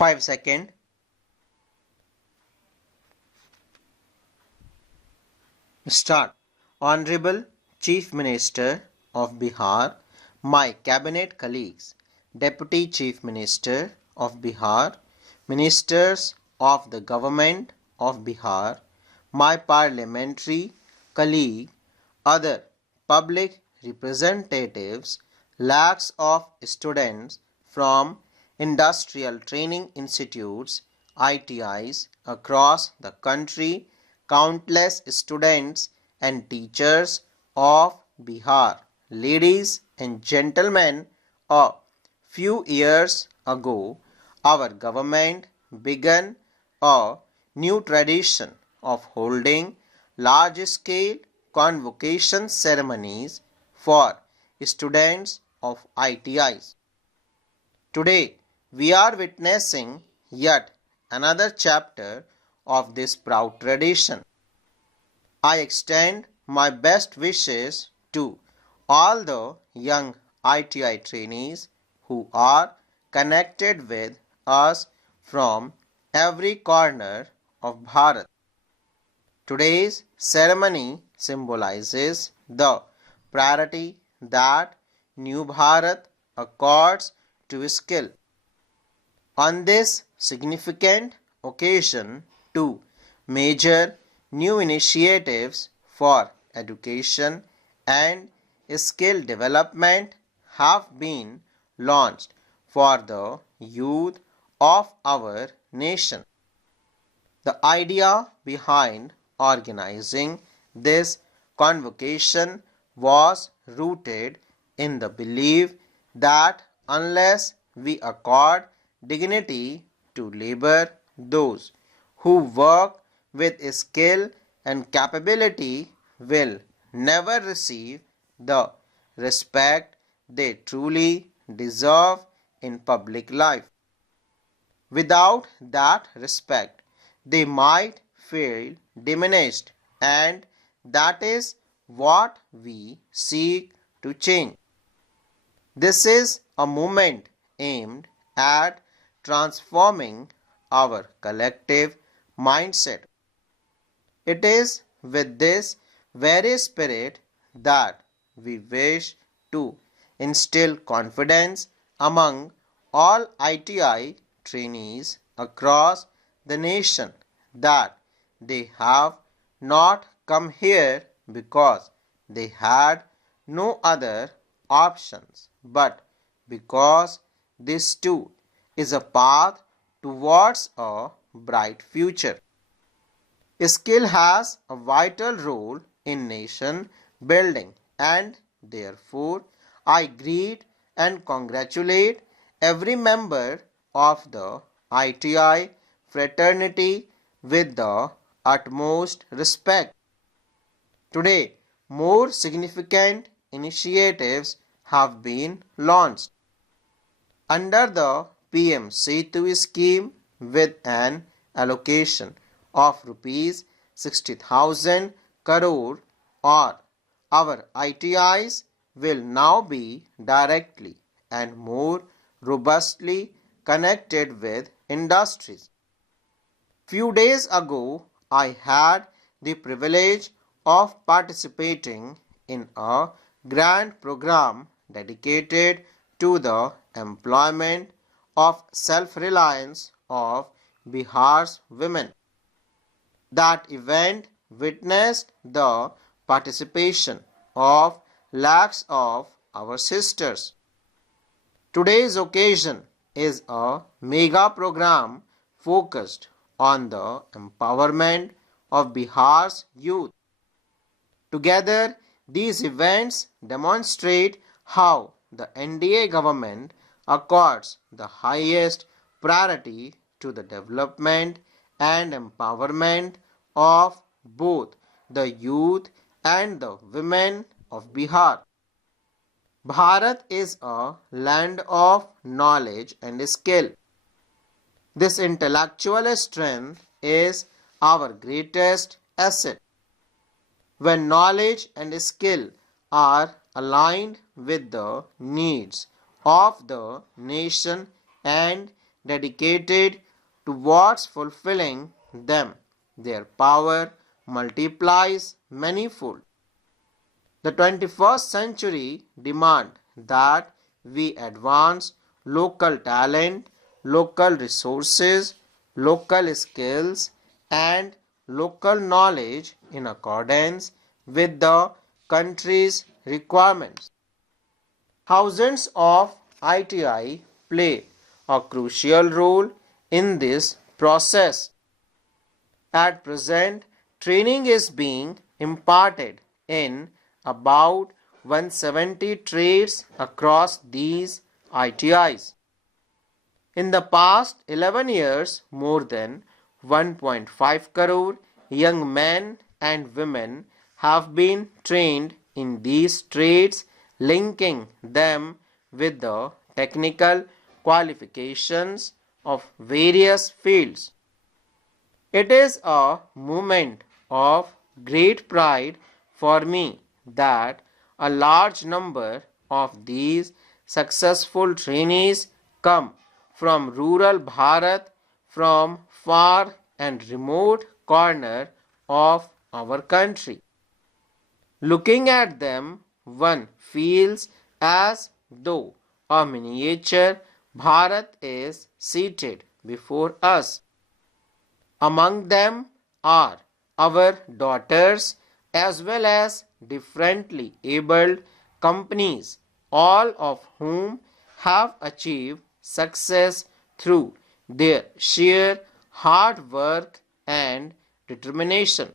5 seconds. Start. Honorable Chief Minister of Bihar, my cabinet colleagues, Deputy Chief Minister of Bihar, Ministers of the Government of Bihar, my parliamentary colleague, other public representatives, lakhs of students from industrial training institutes, ITIs, across the country, countless students and teachers of Bihar, ladies and gentlemen, a few years ago, our government began a new tradition of holding large-scale convocation ceremonies for students of ITIs. Today, we are witnessing yet another chapter of this proud tradition. I extend my best wishes to all the young ITI trainees who are connected with us from every corner of Bharat. Today's ceremony symbolizes the priority that New Bharat accords to skill. On this significant occasion, two major new initiatives for education and skill development have been launched for the youth of our nation. The idea behind organizing this convocation was rooted in the belief that unless we accord dignity to labor, those who work with skill and capability will never receive the respect they truly deserve in public life. Without that respect, they might feel diminished, and that is what we seek to change. This is a movement aimed at transforming our collective mindset. It is with this very spirit that we wish to instill confidence among all ITI trainees across the nation that they have not come here because they had no other options, but because this too is a path towards a bright future. Skill has a vital role in nation building, and therefore I greet and congratulate every member of the ITI fraternity with the utmost respect. Today, more significant initiatives have been launched. Under the PM Setu scheme, with an allocation of rupees 60,000 crore, or our ITIs will now be directly and more robustly connected with industries. Few days ago, I had the privilege of participating in a grand program dedicated to the employment of self-reliance of Bihar's women. That event witnessed the participation of lakhs of our sisters. Today's occasion is a mega program focused on the empowerment of Bihar's youth. Together, these events demonstrate how the NDA government accords the highest priority to the development and empowerment of both the youth and the women of Bihar. Bharat is a land of knowledge and skill. This intellectual strength is our greatest asset. When knowledge and skill are aligned with the needs of the nation and dedicated towards fulfilling them, their power multiplies manifold. The 21st century demands that we advance local talent, local resources, local skills, and local knowledge in accordance with the country's requirements. Thousands of ITI play a crucial role in this process. At present, training is being imparted in about 170 trades across these ITIs. In the past 11 years, more than 1.5 crore young men and women have been trained in these trades, linking them with the technical qualifications of various fields. It is a moment of great pride for me that a large number of these successful trainees come from rural Bharat, from far and remote corner of our country. Looking at them, one feels as though a miniature Bharat is seated before us. Among them are our daughters as well as differently abled companies, all of whom have achieved success through their sheer hard work and determination.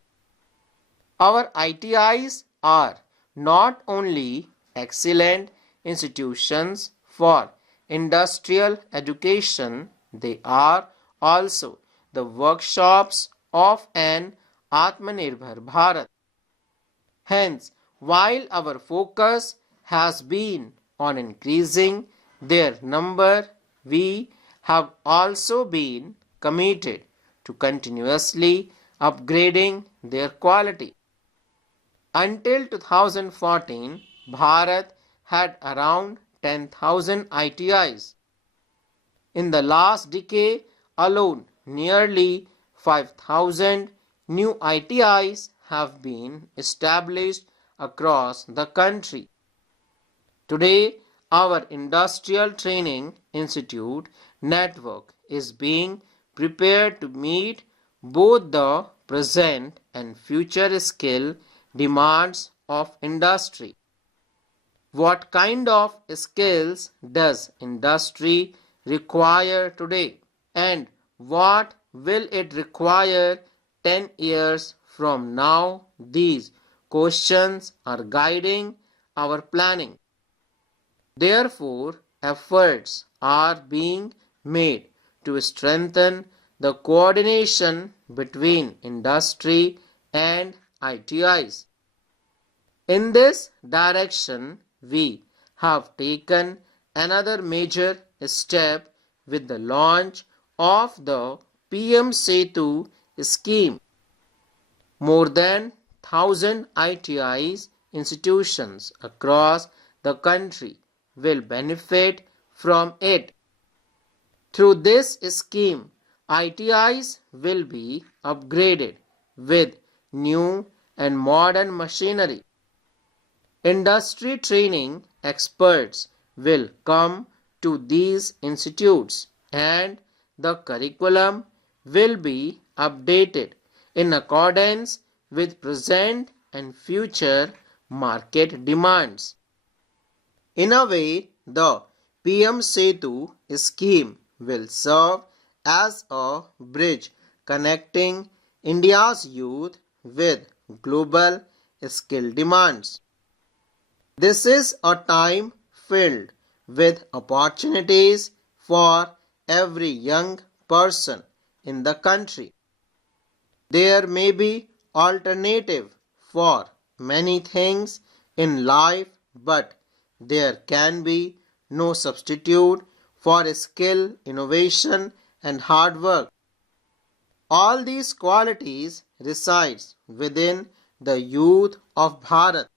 Our ITIs are not only excellent institutions for industrial education, they are also the workshops of an Atmanirbhar Bharat. Hence, while our focus has been on increasing their number, we have also been committed to continuously upgrading their quality. Until 2014, Bharat had around 10,000 ITIs. In the last decade alone, nearly 5,000 new ITIs have been established across the country. Today, our Industrial Training Institute network is being prepared to meet both the present and future skill demands of industry. What kind of skills does industry require today, and what will it require 10 years from now? These questions are guiding our planning. Therefore, efforts are being made to strengthen the coordination between industry and ITIs. In this direction, we have taken another major step with the launch of the PM Setu scheme. More than 1,000 ITIs institutions across the country will benefit from it. Through this scheme, ITIs will be upgraded with new and modern machinery. Industry training experts will come to these institutes, and the curriculum will be updated in accordance with present and future market demands. In a way, the PM Setu scheme will serve as a bridge connecting India's youth with global skill demands. This is a time filled with opportunities for every young person in the country. There may be alternative for many things in life, but there can be no substitute for skill, innovation, and hard work. All these qualities reside within the youth of Bharat.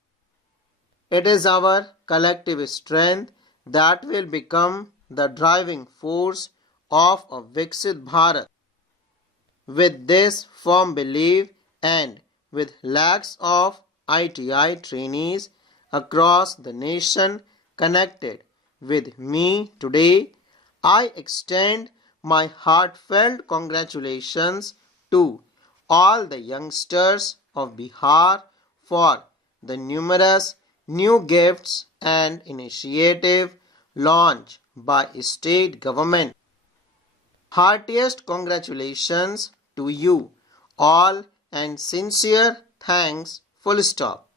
It is our collective strength that will become the driving force of a Viksit Bharat. With this firm belief and with lakhs of ITI trainees across the nation connected with me today, I extend my heartfelt congratulations to all the youngsters of Bihar for the numerous new gifts and initiatives launched by state government. Heartiest congratulations to you all and sincere thanks full stop.